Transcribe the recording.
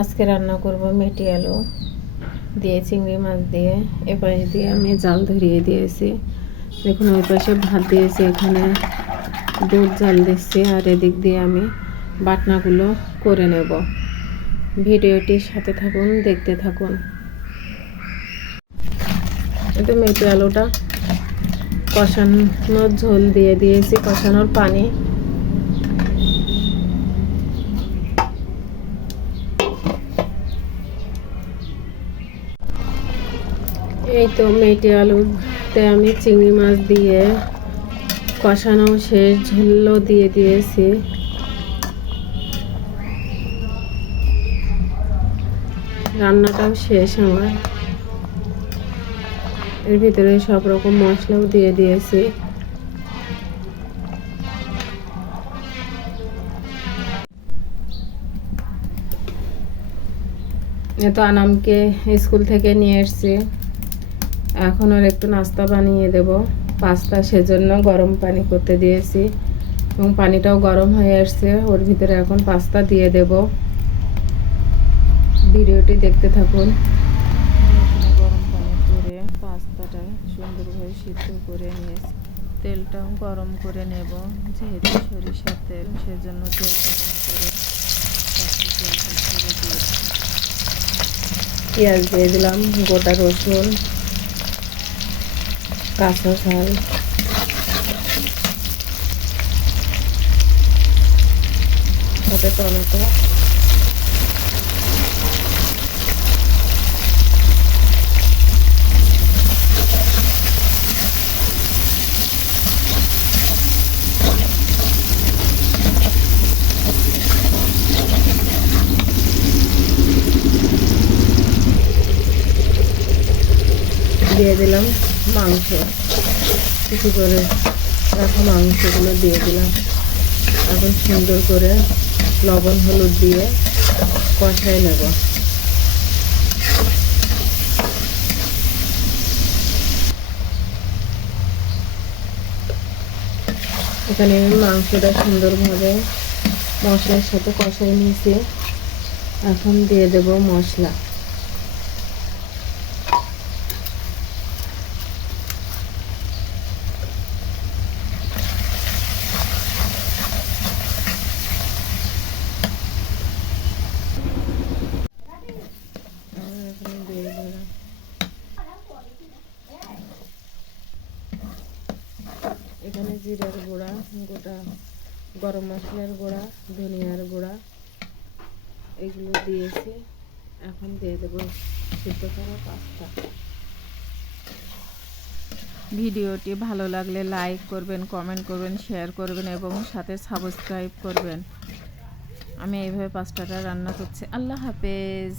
আজকে রান্না করব মেটি আলু দিয়ে চিংড়ি মাছ দিয়ে। এপাশ দিয়ে আমি জাল ধরিয়ে দিয়েছি, দেখুন ওই পাশে ভাত দিয়েছি, এখানে দুধ জাল দিচ্ছি, আর এদিক দিয়ে আমি বাটনাগুলো করে নেব। ভিডিওটির সাথে থাকুন, দেখতে থাকুন। এটা মেটি আলুটা কষানোর ঝোল দিয়ে দিয়েছি, কষানোর পানি। এই তো মেটি আলুতে আমি চিংড়ি মাছ দিয়ে কষানো শেষ, ঝোলও দিয়ে দিয়েছি। রান্নাটাও শেষ আমার। এর ভিতরে সব রকম মশলাও দিয়ে দিয়েছি। এ তো আনামকে স্কুল থেকে নিয়ে এসেছি, এখন আর একটু নাস্তা বানিয়ে দেব। পাস্তা, সেজন্য গরম পানি করতে দিয়েছি এবং পানিটাও গরম হয়ে আসছে। ওর ভিতরে এখন পাস্তা দিয়ে দেব। ভিডিওটি দেখতে থাকুন। গরম পানি করে পাস্তাটা সুন্দরভাবে সিদ্ধ করে নিয়েছি। তেলটাও গরম করে নেব, যেহেতু সরিষার তেল, সেজন্য তেল গরম করে পেঁয়াজ দিয়ে দিলাম, গোটা রসুন, কাঁচা ঝাল, সাথে টমেটো, দিয়ে দিলাম মাংস, কিছু করে রাখা মাংসগুলো দিয়ে দিলাম। এখন সুন্দর করে লবণ হলুদ দিয়ে কষাই নেব। এখানে আমি মাংসটা সুন্দরভাবে মশলার সাথে কষাই নিয়েছি। এখন দিয়ে দেব মশলা। এখানে জিরার গুঁড়া, গোটা গরম মশলার গুঁড়া, ধনিয়ার গুঁড়া, এগুলো দিয়েছি। এখন দিয়ে দেবো সিদ্ধ করা পাস্তা। ভিডিওটি ভালো লাগলে লাইক করবেন, কমেন্ট করবেন, শেয়ার করবেন এবং সাথে সাবস্ক্রাইব করবেন। আমি এইভাবে পাস্তাটা রান্না করছি। আল্লাহ হাফেজ।